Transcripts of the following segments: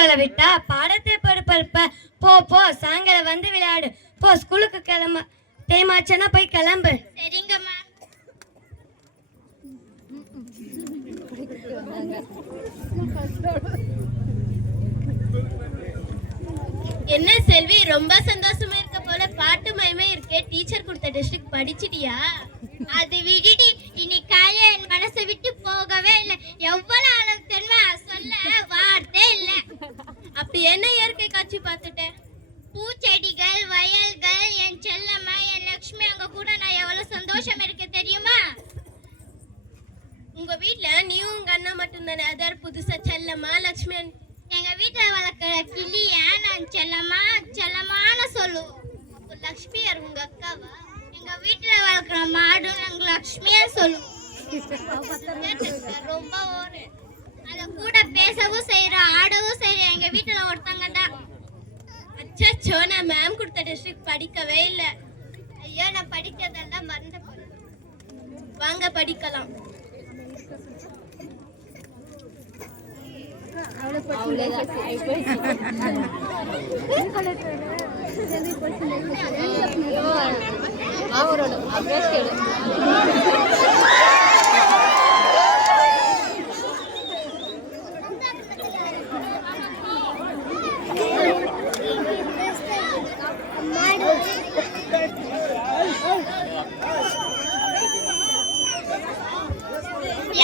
ஸ்கூல்ல விட்டா பாடத்தை படுப்ப. போ போ, சாயங்காலம் வந்து விளையாடு. போ, ஸ்கூலுக்கு கிளம்ப. டைம் ஆச்சுன்னா போய் கிளம்பு. சரிங்கம்மா. என்ன செல்வி, ரொம்ப சந்தோஷமா இருக்க போல. பாட்டு மயமே இருக்கே. டீச்சர் கொடுத்த டிஸ்ட்ரிக்ட் படிச்சிட்டியா? அது விடுடி, இன்னைக்கு என் மனசை விட்டு போகவே இல்லை. எவ்வளவு அழகு தெரியுமா, சொல்ல வார்த்தை இல்லை. அப்படி என்ன இயற்கை காட்சி பார்த்துட்டேன்? பூச்செடிகள், வயல்கள், என் செல்லம்மா, என் லட்சுமி அங்க கூட நான் எவ்வளவு சந்தோஷம் இருக்கு தெரியுமா? உங்க வீட்ல நீயும் உங்க அண்ணா மட்டும் தானே? அதாவது புதுசா செல்லம்மா, லட்சுமி. எங்க வீட்டுல வளர்க்குற கிளிய நான் செல்லம்மா செல்லம்மான்னு சொல்லுவோம். லட்சுமியா உங்க அக்காவா? எங்க வீட்டுல வளர்க்குற மாடு நாங்க லட்சுமியா சொல்லுவோம். ரொம்ப ஓரு. அத கூட பேசவும் செய்யறோம், ஆடவும் செய்யறோம். எங்க வீட்டுல ஒருத்தங்க தான். அச்சோ, நான் மேம் கொடுத்த டிஸ்ட்ரிக்ட் படிக்கவே இல்லை. ஐயோ, நான் படிக்கிறதெல்லாம் மறந்து போறேன். வாங்க படிக்கலாம்.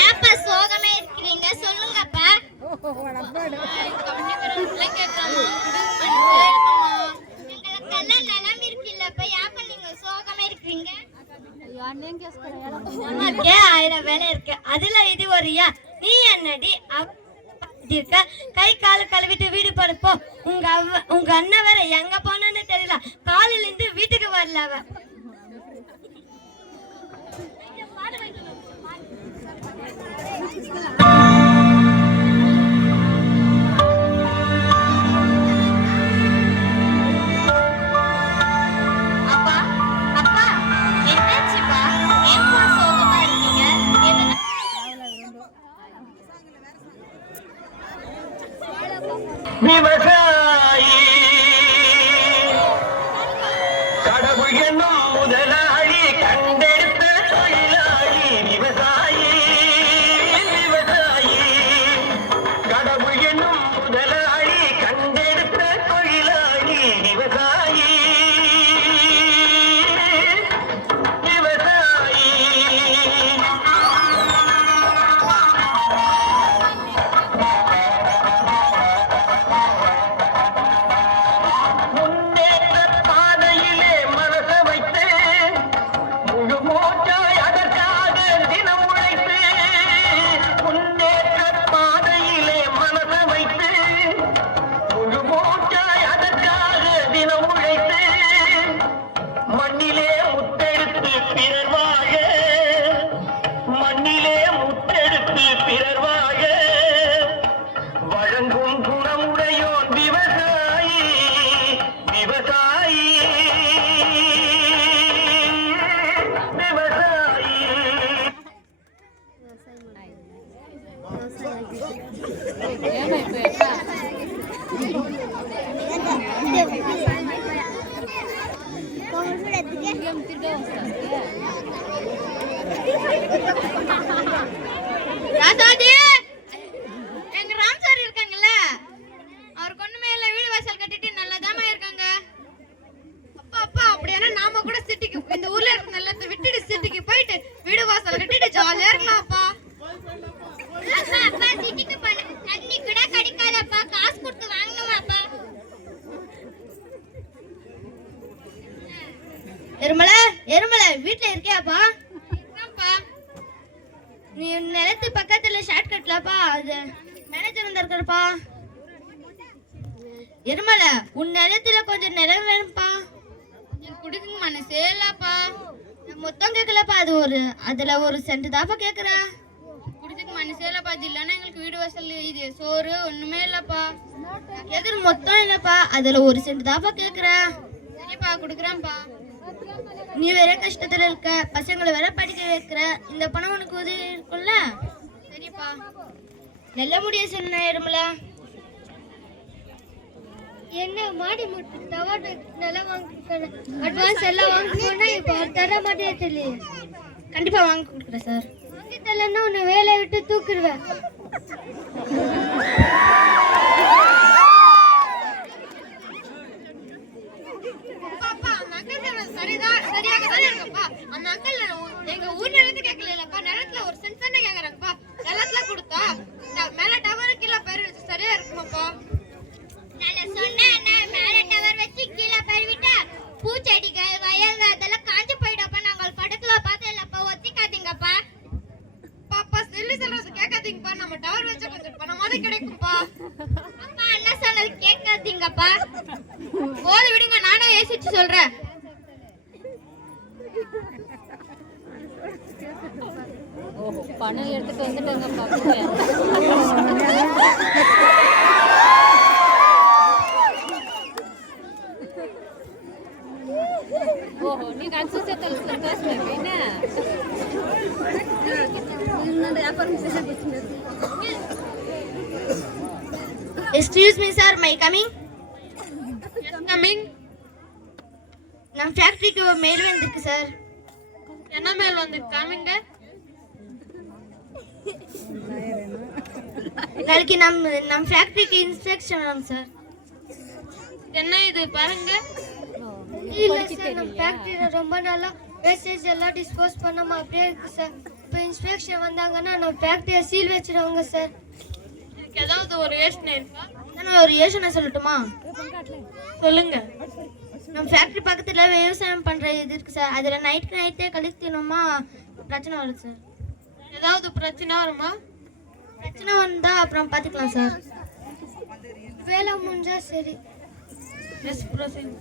ஏப்பா சோகமே இருக்கிறீங்க? சொல்லுங்கப்பா. ஆயிரம் வேலை இருக்கு, அதுல இது ஒரியா? நீ என்னடி கை கால கழுவிட்டு வீடு படுப்போ. உங்க அண்ணன் வேற எங்க போனன்னு தெரியல. காலையில இருந்து வீட்டுக்கு வரல. அவ விவசாயி கடவுள் என்னும் முதலாளி கண்டெடுத்த தொழிலாளி. விவசாயி விவசாயி கடவுள் என்னும் முதலாளி கண்டெடுத்த தொழிலாளி. விவசாயி விவசாயி ராசாஜி, எங்க ராம் சார் இருக்காங்கல்ல, அவர் கொண்டுமே இல்ல, வீடு வாசல் கட்டிட்டு நல்லதாமா இருக்காங்க. அப்பா அப்பா, அப்படின்னா நாம கூட சிட்டிக்கு, இந்த ஊர்ல இருக்க நல்லதை விட்டுட்டு சிட்டிக்கு போயிட்டு வீடு வாசல் கட்டிட்டு ஜாலியா இருக்கலாம். அப்பா அப்பா அப்பா, சிட்டிக்கு போன தண்ணி கூட கிடைக்காதப்பா, காசு கொடுத்து வாங்கணுமாப்பா. எருமல வீட்டுல இருக்கியாப்பா? நீ நிலத்து பக்கத்துல ஷார்ட் கட்லப்பா, அது மேனேஜர் வந்திருக்காருப்பா. எருமல, உன் நிலத்துல கொஞ்சம் நிலம் வேணும்ப்பா. குடுக்குங்க மனசே இல்லப்பா. மொத்தம் கேட்கலப்பா, அதுல ஒரு சென்ட் தாப்பா கேக்குறேன். குடுத்துக்கு மனசே இல்லப்பா. அது இல்லைன்னா எங்களுக்கு வீடு வாசல் இது சோறு ஒண்ணுமே இல்லப்பா. கேக்குற மொத்தம் இல்லப்பா, அதுல ஒரு சென்ட் தாப்பா கேக்குறேன். சரிப்பா, குடுக்குறேன்ப்பா. நீ வேற கஷ்டத்துல இருக்க, பசங்களை வேற படிக்க வைக்கிற, இந்த பணம் உனக்கு உதவி இருக்கும்ல. சரிப்பா, நல்ல முடிய சொன்ன எருமல. என்ன மாடி முட்டு டவர் நல்லா வாங்க அட்வான்ஸ் எல்லாம் வாங்க போனா இப்போ தர மாட்டே தெரியல. கண்டிப்பா வாங்கி கொடுக்குறேன் சார். வாங்கி தரலன்னா உன்னை வேலையை விட்டு தூக்கிடுவேன். அப்பா அந்த அங்கிள் சரியாக தானே இருக்குப்பா. அந்த அங்கிள் எங்க ஊர்ல இருந்து கேட்கலப்பா, நிலத்துல ஒரு சென்ட் தானே கேக்குறாங்கப்பா. நிலத்துல கொடுத்தா மேல டவர் கீழே பேர் சரியா இருக்குமாப்பா. நான் சொன்னேன் மேல டவர் வச்சு கீழே பேர் விட்டா பூச்செடிகள் வயல்கள் அதெல்லாம் காஞ்சு போயிடப்பா. நாங்கள் படத்துல பார்த்தே இல்லப்பா, ஒத்திக்காதீங்கப்பா. பாப்பா செல்லு சொல்றது கேட்காதீங்கப்பா. நம்ம டவர் வச்சா கொஞ்சம் பணமாவது கிடைக்கும்பா. அப்பா அண்ணா சொன்னது கேட்காதீங்கப்பா. போது விடுங்க, நானே யோசிச்சு சொல்றேன். ஓஹோ, பணம் எடுத்துட்டு வந்துட்டாங்க பாப்பா. ஓஹோ, நீ கன்சூசத்தில் பேசுறீங்க என்ன? Excuse me sir, may I coming? Yes, coming. நம்ம ஃபேக்டரிக்கு ஒரு மெயில் வந்திருக்கு சார். என்ன மெயில் வந்திருக்கு? காமிங்க. நாளைக்கு நம்ம ஃபேக்டரிக்கு இன்ஸ்பெக்ஷன் வரும் சார். என்ன இது பாருங்க. இல்ல சார், நம்ம ஃபேக்டரியில ரொம்ப நாளா வேஸ்டேஜ் எல்லாம் டிஸ்போஸ் பண்ணாம அப்படியே இருக்கு சார். இப்போ இன்ஸ்பெக்ஷன் வந்தாங்கன்னா நம்ம ஃபேக்டரியை சீல் வச்சிருவாங்க சார். இதுக்கு ஏதாவது ஒரு யோசனை இருக்கா? நான் ஒரு யோசனை சொல்லட்டுமா? சொல்லுங்க. நம்ம ஃபேக்டரி பக்கத்துல விவசாயம் பண்ற இது இருக்கு சார். அதுல நைட்டே கழிக்கணுமா பிரச்சனை வருது சார். ஏதாவது பிரச்சனை வருமா? பிரச்சனை வந்தா அப்புறம் பாத்துக்கலாம் சார். வேலை முடிஞ்சா சரி. Yes, proceed.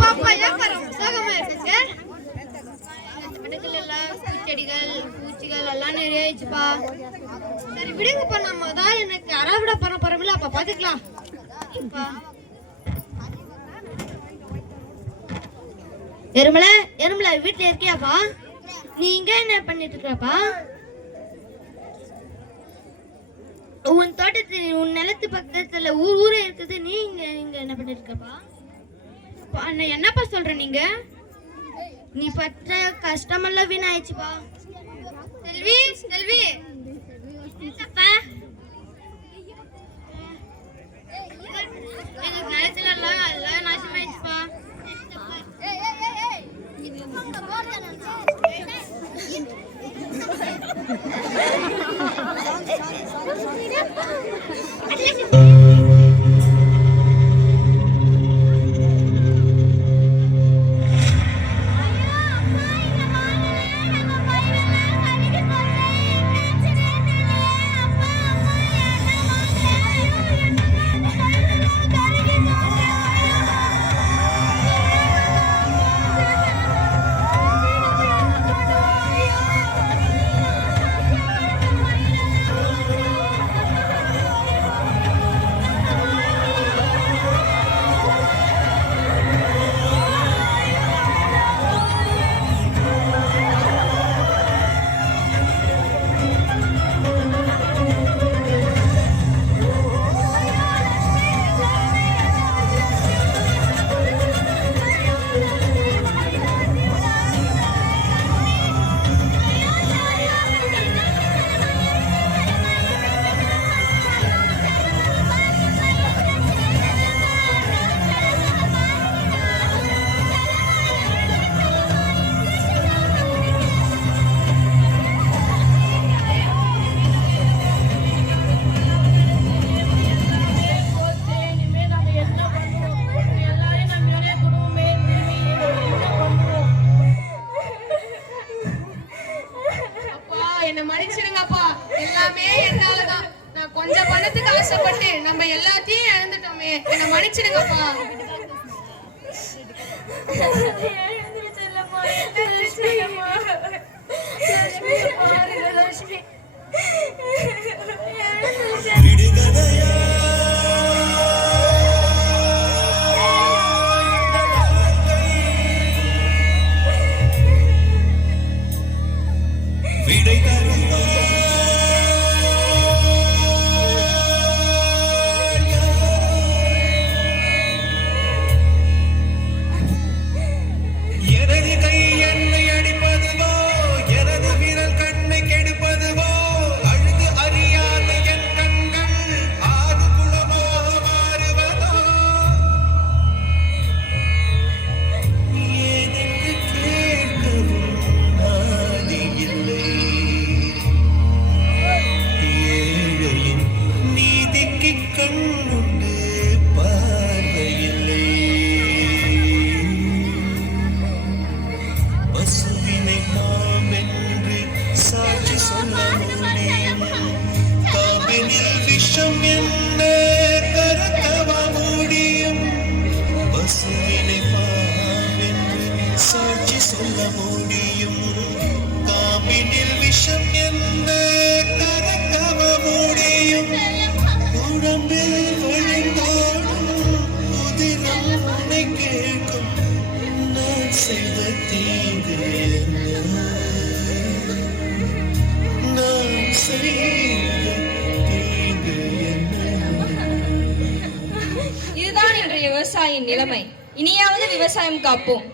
பாப்பா ஏன் சோகமா இருக்கு சார்? படத்துல எல்லாம் பூச்செடிகள் பூச்சிகள் எல்லாம் நிறைய ஆயிடுச்சுப்பா. சரி விடுங்கப்பா, நம்ம தான் எனக்கு அறாவிட பண்ண போறோம்ல, அப்ப பாத்துக்கலாம். எருமல வீட்டுல இருக்கியாப்பா? நீ இங்க என்ன பண்ணிட்டு இருக்கப்பா? உன் தோட்டத்து உன் நிலத்து பக்கத்துல ஊரே இருக்குது, நீ இங்க என்ன பண்ணிட்டு இருக்கப்பா? என்னப்பா சொல்ற நீங்க? நீ பற்ற கஷ்டமெல்லாம் வீணாயிடுச்சுப்பா. செல்வி செல்வி என்னப்பா? எங்க நிலத்துல எல்லாம் நாசமாயிடுச்சுப்பா. என்ன மன்னிச்சிடுங்கப்பா, எல்லாமே என்னாலதான். நான் கொஞ்சம் பணத்துக்கு ஆசைப்பட்டு நம்ம எல்லாத்தையும் இழந்துட்டோமே, என்ன மன்னிச்சிடுங்கப்பா. இயேசு நினைப்பார் என்று சாட்சி சொல்ல முடியும். காம்பினில் விஷம் என்ன கலக்கவ முடியும். உடம்பில் வழிந்தோடும் உதிரம் உன்னை கேட்கும். நான் செய்த தீங்கு என்ன? நான் செய்த தீங்கு என்ன? இதுதான் இன்றைய விவசாயியின் நிலைமை. இனியாவது விவசாயம் காப்போம்.